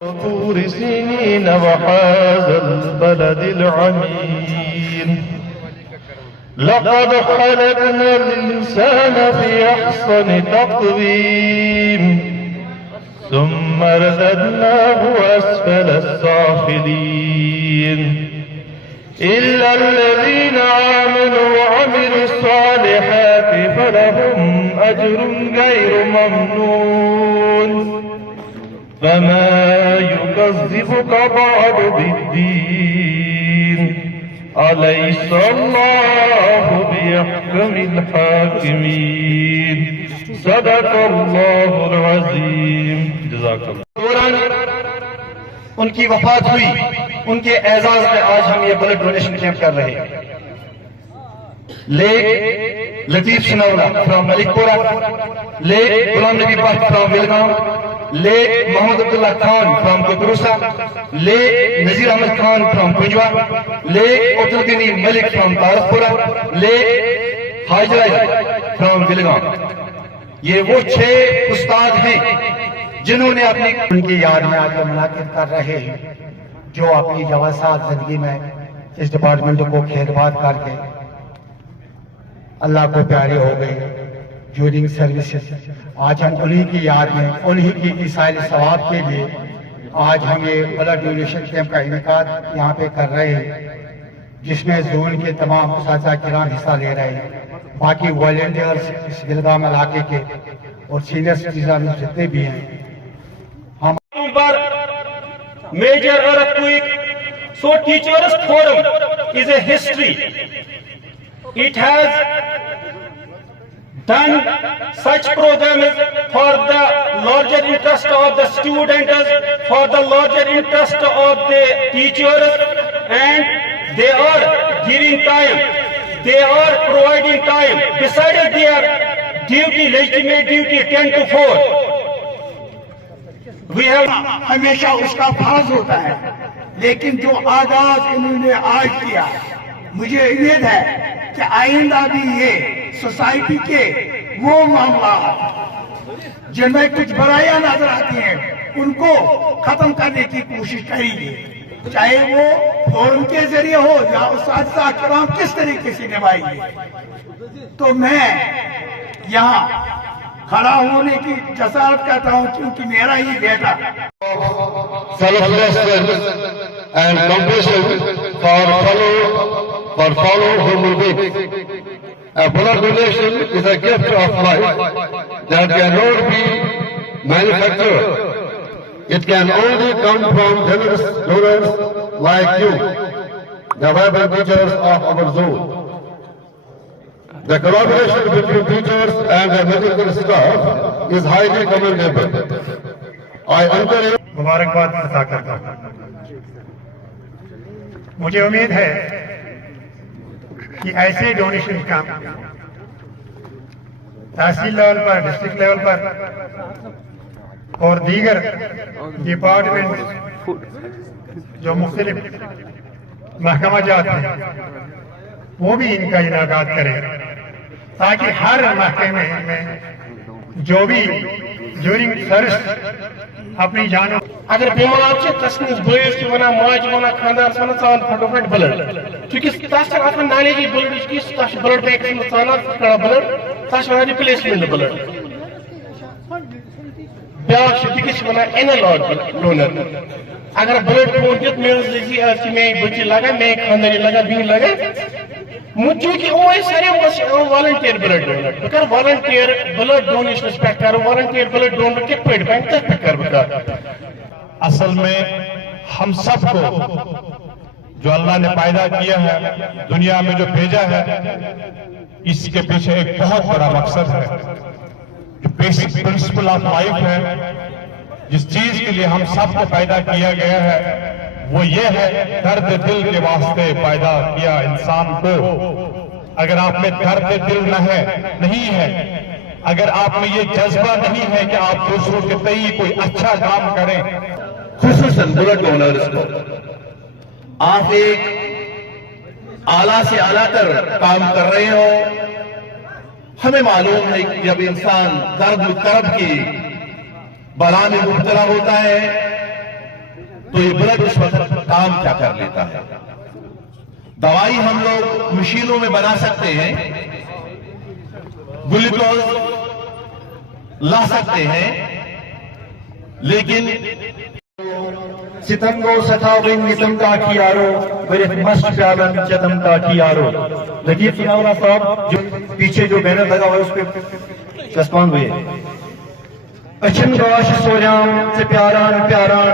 طور سنين وهذا البلد العمير لقد خلقنا الإنسان في أحسن تقويم ثم رددناه أسفل السافلين إلا الذين آمنوا وعملوا الصالحات فلهم أجر غير ممنون فما يكذبك بعد بالدين أليس الله بأحكم الحاكمين صدق الله العظيم جزاك الله. ان کی وفات ہوئی، ان کے اعزاز میں آج ہم یہ بلڈ ڈونیشن کیمپ کر رہے ہیں. لیک لطیف سنولا فرام ملک پورا، like Ghulam Nabi Bhat from Wilgam, like Mohammad Abdullah Khan from Kukroosa, like Nazir Ahmad Khan from Kanjwa, like Abdul Ghani Malik from Tarsapora, like Hajraj from Wilgam. یہ وہ 6 استاد ہیں جنہوں نے اپنی ان کی یاد میں آج منعقد کر رہے ہیں، جو اپنی جوانسات زندگی میں اس ڈپارٹمنٹ کو خدمات کر کے اللہ کو پیارے ہو گئے ڈیورنگ سروسز. آج ہم انہی کی یاد میں، انہی کی ایصال ثواب کے لیے آج ہم یہ بلڈ ڈونیشن کیمپ کا انعقاد یہاں پہ کر رہے ہیں، جس میں زون کے تمام اساتذہ کرام حصہ لے رہے ہیں. باقی والنٹیئرز اس گلگام علاقے کے اور سینئر سٹیزن جتنے بھی ہیں. Major earthquake. So Teachers Forum is a history. It has done such programs for the larger interest of the students, for the larger interest of the teachers, and they are giving time, they are providing time besides their duty, legitimate duty 10 to 4. ہمیشہ اس کا فرض ہوتا ہے، لیکن جو آغاز انہوں نے آج کیا، مجھے امید ہے کہ آئندہ بھی یہ سوسائٹی کے وہ معاملات جن میں کچھ برائیاں نظر آتی ہیں ان کو ختم کرنے کی کوشش کریں گے، چاہے وہ فورم کے ذریعے ہو یا اساتذہ کرام کس طریقے سے نبھائیں گے. تو میں یہاں کھڑا ہونے کی جسارت کرتا ہوں کیونکہ میرا ہی بیٹا selflessness and compassion for fellow human beings. A blood donation is a gift of life that cannot be manufactured. It can only come from generous donors like you, the vibrant teachers of our zone. The collaboration between teachers and the medical staff is highly commendable. I encourage مبارکباد عطا کرتا ہوں. مجھے امید ہے کہ ایسے donation camp تحصیل level پر، district level پر اور دیگر ڈپارٹمنٹ جو مختلف محکمہ جات ہیں وہ بھی ان کا انعقاد کریں، تاکہ ہر محکمے میں جو بھی ڈیورنگ سروس اپنی جانوں اگر بیمار تس بس ونان ماج ونان خاندار ونان ثان فٹوفٹ بلڈ چونکہ تس آسان نالیجی بلڈ کی بلڈ بینک ثان کڑا بلڈ تس ونان ریپلیسمنٹ بلڈ بیاکھ بیکس ونان اینالاگ ڈونر. اگر بلڈ فون دت میری بچی لگا میری خاندانی لگا بہن لگا چونکہ سارے والنٹیر بلڈ ڈونر بہ کر والنٹیر بلڈ ڈونیشنس پہ کر والنٹیر بلڈ ڈونر کت پہ بن تک پہ کر بہ. اصل میں ہم سب کو جو اللہ نے پیدا کیا ہے، دنیا میں جو بھیجا ہے، اس کے پیچھے ایک بہت بڑا مقصد ہے. جو بیسک پرنسپل آف لائف ہے، جس چیز کے لیے ہم سب کو پیدا کیا گیا ہے، وہ یہ ہے درد دل کے واسطے پیدا کیا انسان کو. اگر آپ میں درد دل نہیں ہے، اگر آپ میں یہ جذبہ نہیں ہے کہ آپ دوسروں کے تئیں کوئی اچھا کام کریں، خصوصاً بلڈ ڈونرز کو آپ ایک اعلیٰ سے اعلیٰ تر کام کر رہے ہو. ہمیں معلوم ہے کہ جب انسان درد و کرب کی بلا میں مبتلا ہوتا ہے तो ये ब्लड उस वक्त काम क्या कर लेता है। दवाई हम लोग मशीनों में बना सकते हैं, ग्लूकोज ला सकते हैं, लेकिन सितम गो सताविन नितम का कियारो बरित मस्त प्यालन चतम का कियारो। लतीफ सुनावला साहब जो पीछे जो बैनर लगा हुआ है उस पे चस्पान हुए। अचन गाश सोयाम से प्यारान प्यारान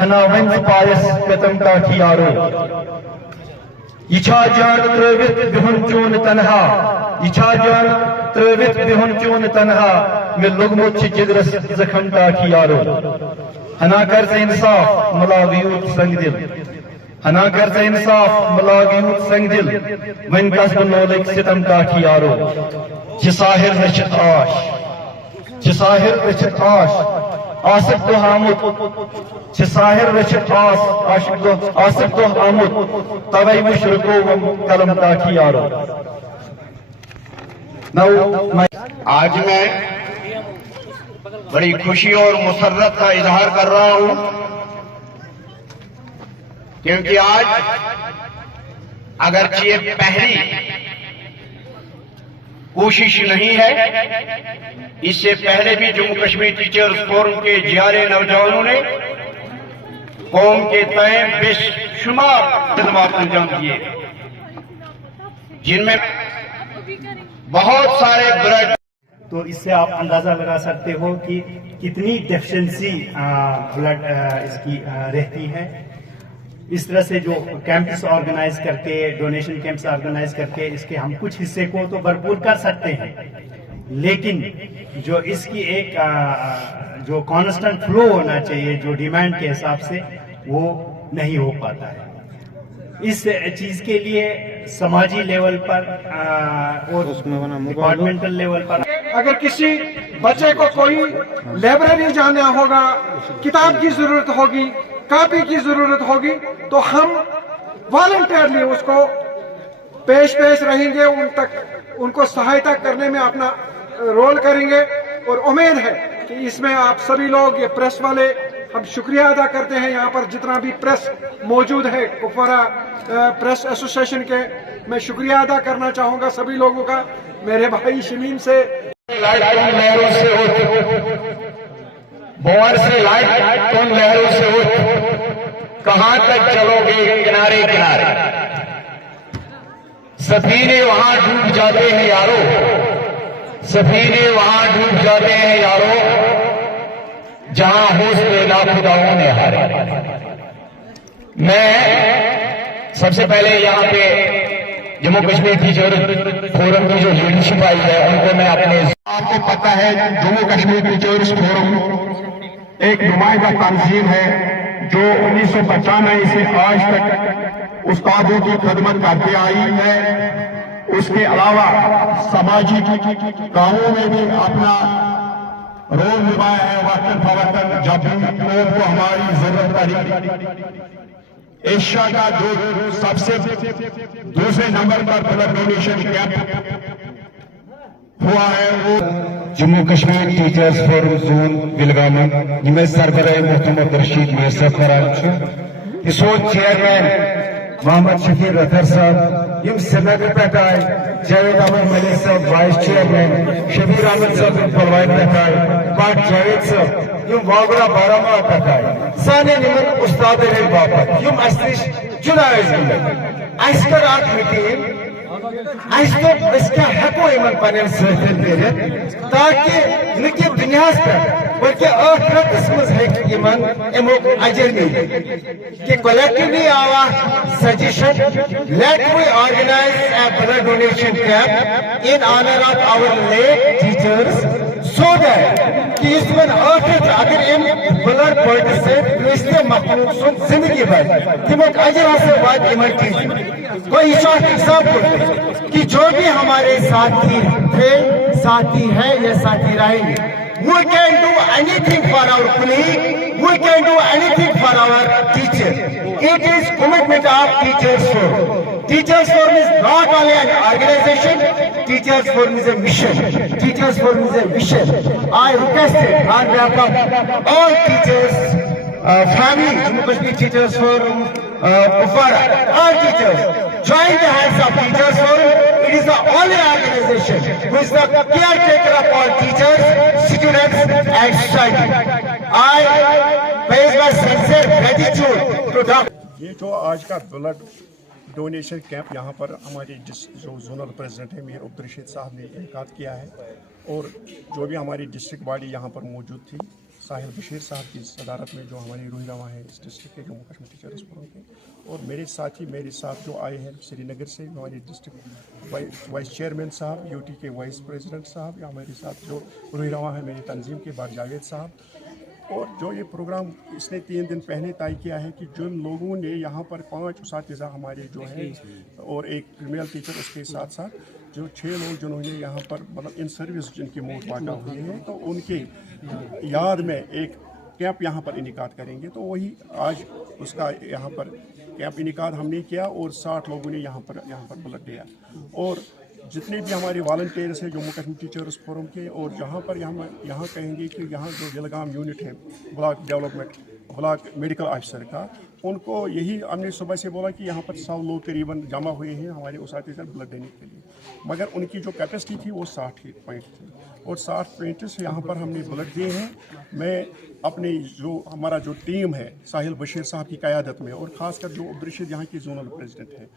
हनावन पायस कतम का कियारो। इच्छा जान त्रवित बिहुन चून तनहा, इच्छा जान त्रवित बिहुन चून तनहा में लुगमुत जिगरस जखम का कियारो। हना कर से इंसाफ मलावियूत संग दिल, हना कर से इंसाफ मलावियूत संग दिल वन कसब नौलिक सितम का कियारो। जिसाहिर रचित आश, जिसाहिर रचित आश आसिफ तो हामुद, जिसाहिर रचित आस आसिफ तो हामुद तवई मुशरको कलम का कियारो। आज मैं बड़ी खुशी और मुसर्रत का इजहार कर रहा हूं, क्योंकि आज अगरचे ये पहली कोशिश नहीं है, इससे पहले भी जम्मू कश्मीर टीचर्स फोरम के जियारे नौजवानों ने कौम के तय बेशुमार खिदमात अंजाम दिए, जिनमें बहुत सारे ब्लड। तो इससे आप अंदाजा लगा सकते हो कि कितनी डेफिशिएंसी ब्लड इसकी रहती है। इस तरह से जो कैंप्स ऑर्गेनाइज करके, डोनेशन कैंप्स ऑर्गेनाइज करके इसके हम कुछ हिस्से को तो भरपूर कर सकते हैं, लेकिन जो इसकी एक जो कांस्टेंट फ्लो होना चाहिए जो डिमांड के हिसाब से, वो नहीं हो पाता है। इस चीज के लिए समाजी लेवल पर और डिपार्टमेंटल लेवल पर अगर किसी बच्चे को कोई लाइब्रेरी जाना होगा, किताब की जरूरत होगी, कॉपी की जरूरत होगी, तो हम वॉलंटियरली उसको पेश रहेंगे, उनको सहायता करने में अपना रोल करेंगे। और उम्मीद है कि इसमें आप सभी लोग, ये प्रेस वाले, हम शुक्रिया अदा करते हैं। यहाँ पर जितना भी प्रेस मौजूद है, कुपवारा प्रेस एसोसिएशन के, मैं शुक्रिया अदा करना चाहूंगा सभी लोगों का। मेरे भाई शमीम से लहरों से उठ, भंवर से लाइट तुम लहरों से उठ, कहां तक चलोगे किनारे किनारे। सफीने वहां डूब जाते हैं यारो, सफीने वहां डूब जाते हैं यारो, जहां हौसले लाखुदाओं ने हारे। मैं सबसे पहले यहाँ पे जम्मू कश्मीर टीचर फोरम की जो लीडरशिप आई है उनको मैं अपने, आपको पता है जम्मू कश्मीर टीचर्स फोरम एक नुमाइंदा तंजीम है जो 1995 से आज तक उस्तादों की खिदमत करते आई है। उसके अलावा सामाजिक कामों में भी अपना रोल निभाया है। वक्तन फवक्तन जब भी लोगों को हमारी जरूरत पड़ी, एशिया का जो सबसे दूसरे नंबर पर ब्लड डोनेशन कैंप हुआ है वो Jammu Kashmir teachers forum zone विलगामन जिसमें सरबराह मोहम्मद रशीद मैसर करान सोन चेयरमैन मोहम्मद शफीर रथर साहब, यम श्रीनगर पे आए, जावेद अहमद मलिक साहब वाइस चेयरमैन, शबीर अहमद साहब पलवान पे आए, पाट जावेद साहब यम वागरा बारामुल्ला पे आए, साने निमन उस्ताद ने बापत यम अस्तिश जुदा गिंदन अस कर अख मीटिंग अस तो क्या हेको इन पन्न सतन कर, ताकि न कि दुनिया पे बल्कि आखिरतस मज इमोक अजर मिल कि कलेक्टिवली आवा suggestion let we organise a blood donation camp in honour of our late teachers so that कि इस वन आखिर अगर इन ब्लड पॉइंट से रिश्ते मखलूक सुन जिंदगी भर तिमोक अजर से बात इमन चीज कोई एग्जाम्पल कि जो भी हमारे साथी थे, साथी है या साथी रहेंगे, we can do anything for our colleague, we can do anything for our teacher. It is commitment of Teachers Forum. Teachers Forum is not only an organization, Teachers Forum is a mission. Teachers Forum is a vision. I requested on behalf of all teachers Fami, Jammu Kashmir Teachers Forum, Kupwara, all teachers, join the hands of Teachers Forum. It is the only organization who is the caretaker of all teachers, students and society. I pay my sincere gratitude to Dr. ये जो आज का blood donation camp यहाँ पर हमारे जो zonal president है मीर अब्दुल साहब ने इनकाद किया है, और जो भी हमारी डिस्ट्रिक्ट बॉडी यहाँ पर मौजूद थी साहिल बशीर साहब की सदारत में, जो हमारी रोहिरावा है इस डिस्ट्रिक्ट के जम्मू कश्मीर टीचर्स फोरम के, और मेरे साथी मेरे साथ जो आए हैं श्रीनगर से हमारे डिस्ट्रिक्ट वाइस चेयरमैन साहब, यूटी के वाइस प्रेसिडेंट साहब, या हमारे साथ जो रोहिरावा है मेरी तंजीम के बाद जावेद साहब। और जो ये प्रोग्राम इसने 3 दिन पहले तय किया है कि जिन लोगों ने यहाँ पर 5 उसातिज़ा हमारे जो है और एक फीमेल टीचर, उसके साथ साथ जो 6 लोग जिन्होंने यहाँ पर मतलब इन सर्विस जिनकी मौत वाक़ा हुई है, तो उनके याद में एक कैंप यहाँ पर इनेकाद करेंगे। तो वही आज उसका यहाँ पर कैंप इनेकाद हमने किया और 60 लोगों ने यहाँ पर ब्लड दिया। और जितने भी हमारे वॉलंटियर्स हैं जम्मू कश्मीर टीचर्स फोरम के, और जहाँ पर यहाँ कहेंगे कि यहाँ जो विलगाम यूनिट है block development block medical officer का, उनको यही हमने सुबह से बोला कि यहाँ पर 100 लोग करीबन जमा हुए हैं हमारे उसातिज़ा ब्लड देने के लिए, मगर उनकी जो कैपेसिटी थी वो 60 पॉइंट थी, और 60 पॉइंट से यहाँ पर हमने ब्लड दिए हैं। मैं अपने जो हमारा जो टीम है साहिल बशीर साहब की क़यादत में, और ख़ासकर जो अब्दुल रशीद यहाँ के जोनल प्रेसिडेंट हैं,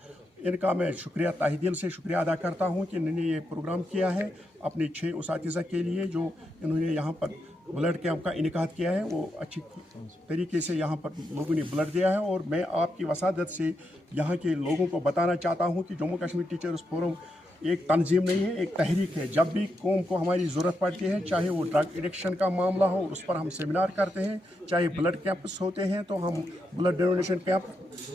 इनका मैं शुक्रिया तहे दिल से शुक्रिया अदा करता हूँ कि इन्होंने ये प्रोग्राम किया है अपने 6 उसातिज़ा के लिए, जो इन्होंने यहाँ पर ब्लड कैंप का इनेकाद किया है। वो अच्छी तरीके से यहाँ पर लोगों ने ब्लड दिया है, और मैं आपकी वसादत से यहाँ के लोगों को बताना चाहता हूँ कि जम्मू कश्मीर टीचर्स फोरम एक तंजीम नहीं है, एक तहरीक है। जब भी कौम को हमारी ज़रूरत पड़ती है, चाहे वो ड्रग एडिक्शन का मामला हो, उस पर हम सेमिनार करते हैं, चाहे ब्लड कैंप्स होते हैं, तो हम ब्लड डोनेशन कैंप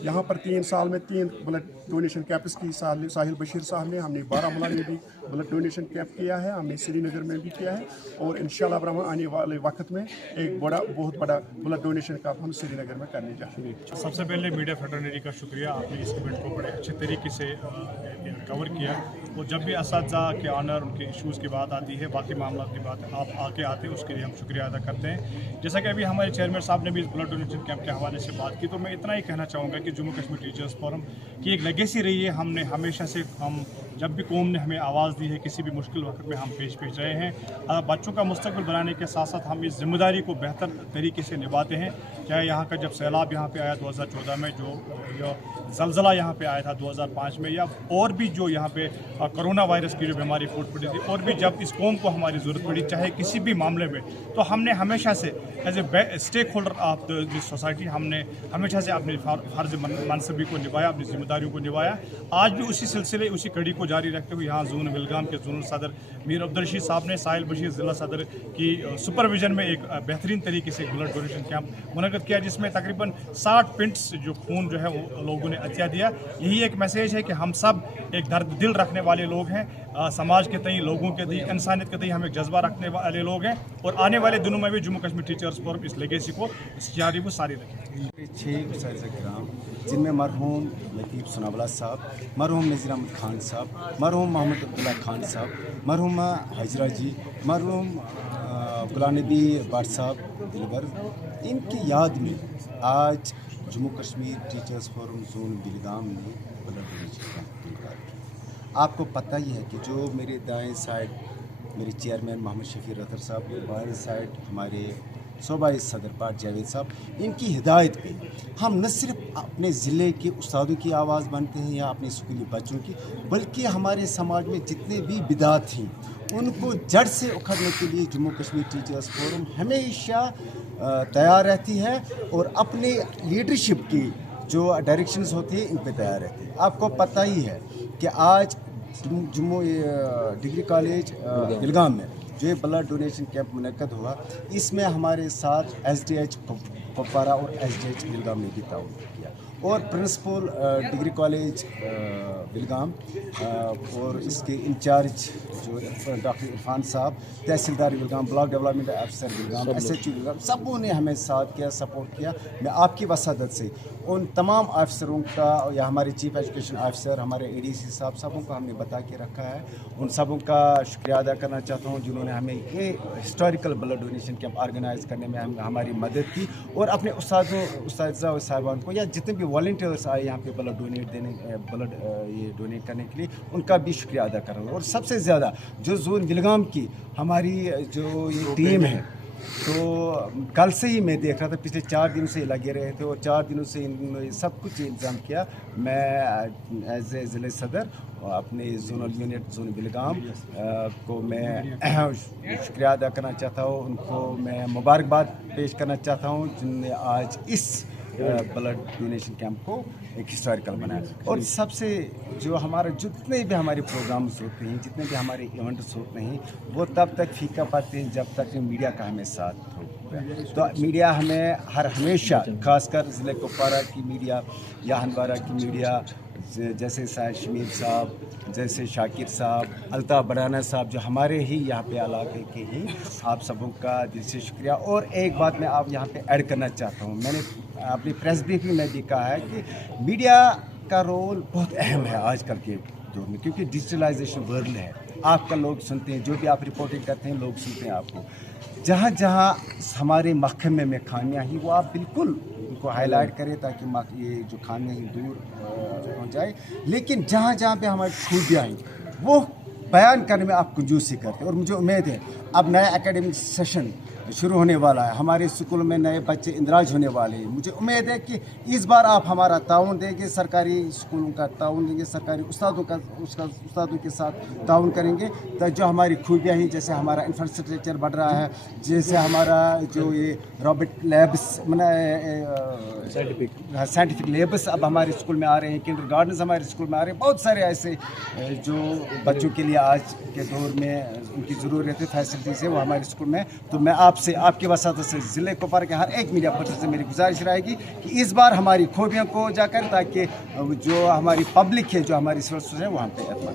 यहाँ पर 3 साल में 3 ब्लड डोनेशन कैंप्स की साहिल बशीर साहब ने, हमने बारामूला में भी ब्लड डोनेशन कैंप किया है, हमने श्रीनगर में भी किया है, और इंशाल्लाह ब्रह्मा आने वाले वक्त में एक बहुत बड़ा ब्लड डोनेशन कैंप हम श्रीनगर में करने जा रहे हैं। सबसे पहले मीडिया फ्रेटर्निटी का शुक्रिया, आपने इस इवेंट को बड़े अच्छे तरीके से कवर किया। और जब भी असातिज़ा के ऑनर उनके इश्यूज़ की बात आती है, बाकी मामला की बात आप आके आते हैं, उसके लिए हम शुक्रिया अदा करते हैं। जैसा कि अभी हमारे चेयरमैन साहब ने भी इस ब्लड डोनेशन कैंप के हवाले से बात की, तो मैं इतना ही कहना चाहूँगा कि जम्मू कश्मीर टीचर्स फोरम की एक लेगेसी रही है। हमने हमेशा से जब भी कौम ने हमें आवाज़ दी है, किसी भी मुश्किल वक्त में हम पेश रहे हैं। बच्चों का मुस्तकबिल बनाने के साथ साथ हम इस जिम्मेदारी को बेहतर तरीके से निभाते हैं। चाहे यहाँ का जब सैलाब यहाँ पे आया 2014 में, जो ज़लज़ला यहाँ पे आया था 2005 में, या और भी जो यहाँ पे कोरोना वायरस की जो बीमारी फूट पड़ी थी, और भी जब इस कौम को हमारी ज़रूरत पड़ी, चाहे किसी भी मामले में, तो हमने हमेशा से as a stakeholder of this society हमने हमेशा से अपने फ़र्ज़ मनसबी को निभाया, अपनी जिम्मेदारियों को निभाया। आज भी उसी सिलसिले उसी कड़ी को जारी रखते हुए यहाँ जोन विलगाम के जोनल सदर मीर अब्दुल रशीद साहब ने साहिल बशीर ज़िला सदर की सुपरविजन में एक बेहतरीन तरीके से ब्लड डोनेशन कैंप मुनक़्क़द किया, जिसमें तकरीबन 60 पिंट्स जो खून जो है वो लोगों ने अतिया दिया। यही एक मैसेज है कि हम सब एक दर्द दिल रखने वाले लोग हैं, समाज के तई, लोगों के तई, इंसानियत के तई हम एक जज्बा रखने वाले लोग हैं, और आने वाले दिनों में भी जम्मू कश्मीर टीचर्स फोरम इस लेगेसी को जारी वो सारी रखें। 6 उसातिज़ा जिनमें मरहूम लतीफ़ सोनावाला साहब, मरहूम नज़ीर अहमद खान साहब, मरहूम मोहम्मद अब्दुल्ला खान साहब, मरहूमा हजरा जी, मरहूम गुलाम नबी भट्ट साहब दिलबर, इनकी याद में आज Jammu Kashmir teachers forum zone Bilgam ने ब्लड डोनेशन कैंप किया। आपको पता ही है कि जो मेरे दाएं साइड मेरे चेयरमैन मोहम्मद शफी रतर साहब, बाएं साइड हमारे सूबाई सदर पाक जावेद साहब, इनकी हिदायत पे हम न सिर्फ अपने ज़िले के उस्तादों की आवाज़ बनते हैं या अपने स्कूली बच्चों की, बल्कि हमारे समाज में जितने भी बिदात थी उनको जड़ से उखड़ने के लिए जम्मू कश्मीर टीचर्स फोरम हमेशा तैयार रहती है, और अपने लीडरशिप की जो डायरेक्शंस होती है इन पे तैयार रहती है। आपको पता ही है कि आज जम्मू डिग्री कॉलेज बिलगाम में जो ब्लड डोनेशन कैंप मुनक़्क़द हुआ, इसमें हमारे साथ SDH कुपवारा और SDH बिलगाम ने भी ताउन किया, और प्रिंसिपल डिग्री कॉलेज बिलगाम और इसके इंचार्ज जो डॉक्टर इरफान साहब, तहसीलदार बिलगाम, ब्लॉक डेवलपमेंट अफसर बिलगाम, SHO बिलगाम, सबों ने हमें साथ किया, सपोर्ट किया। मैं आपकी वसादत से उन तमाम अफसरों का या हमारे चीफ एजुकेशन अफसर, हमारे ADC साहब, सबों को हमने बता के रखा है। उन सबों का शुक्रिया अदा करना चाहता हूँ जिन्होंने हमें ये historical blood donation camp organise करने में हमारी मदद की, और अपने उस्ताद और साहिबान को या जितने भी वॉलंटियर्स आए यहाँ पे ब्लड ये डोनेट करने के लिए, उनका भी शुक्रिया अदा कर रहा हूँ। और सबसे ज़्यादा जो जोन बिलगाम की हमारी जो ये टीम है, तो कल से ही मैं देख रहा था, पिछले 4 दिन से लगे रहे थे और 4 दिनों से इन्होंने सब कुछ इंतज़ाम किया। मैं एज ए ज़िले सदर अपने जोनल यूनिट जोन बिलगाम को मैं शुक्रिया अदा करना चाहता हूँ, उनको मैं मुबारकबाद पेश करना चाहता हूँ जिनने आज इस ब्लड डोनेशन कैंप को एक हिस्टोरिकल बनाया। और सबसे जो हमारा जितने भी हमारे प्रोग्राम्स होते हैं, जितने भी हमारे इवेंट्स होते हैं, वो तब तक फीका पाते हैं जब तक मीडिया का हमें साथ हो। तो मीडिया हमें हमेशा, खासकर ज़िले कुपवारा की मीडिया या हंदवारा की मीडिया, जैसे साहिर शमीर साहब, जैसे शाकिर साहब, अल्ताफ़ बड़ाना साहब, जो हमारे ही यहाँ पे इलाके के ही, आप सबों का दिल से शुक्रिया। और एक बात मैं आप यहाँ पे ऐड करना चाहता हूँ, मैंने अपनी प्रेस ब्रीफिंग में भी कहा है कि मीडिया का रोल बहुत अहम है आजकल के दौर में, क्योंकि डिजिटलाइजेशन वर्ल्ड है। आपका लोग सुनते हैं, जो भी आप रिपोर्टिंग करते हैं लोग सुनते हैं आपको। जहाँ जहाँ हमारे महकमे में खामियाँ हैं वो आप बिल्कुल उनको हाईलाइट करें ताकि ये जो खामियाँ हैं दूर हो जाए। लेकिन जहाँ जहाँ पे हमारी खूबियाँ हैं वो बयान करने में आप कंजूसी करते हैं। और मुझे उम्मीद है अब नया एकेडमिक सेशन शुरू होने वाला है, हमारे स्कूल में नए बच्चे इंदराज होने वाले हैं। मुझे उम्मीद है कि इस बार आप हमारा ताउन देंगे, सरकारी स्कूलों का ताउन देंगे, सरकारी उस्तादों के साथ ताउन करेंगे, तो जो हमारी खूबियाँ हैं, जैसे हमारा इंफ्रास्ट्रक्चर बढ़ रहा है, जैसे हमारा जो ये रोबोट लैब्स साइंटिफिक लैब्स अब हमारे स्कूल में आ रहे हैं, किंडर गार्डन्स हमारे स्कूल में आ रहे हैं, बहुत सारे ऐसे जो बच्चों के लिए आज के दौर में उनकी ज़रूरत है फैसिलिटीज़ है वो हमारे स्कूल में। तो मैं आपसे, आपकी वसात से ज़िले कुपवारा के हर एक मीडिया पर्सन से मेरी गुजारिश रहेगी कि इस बार हमारी खूबियों को जाकर, ताकि जो हमारी पब्लिक है, जो हमारी सोर्स है, वहाँ पे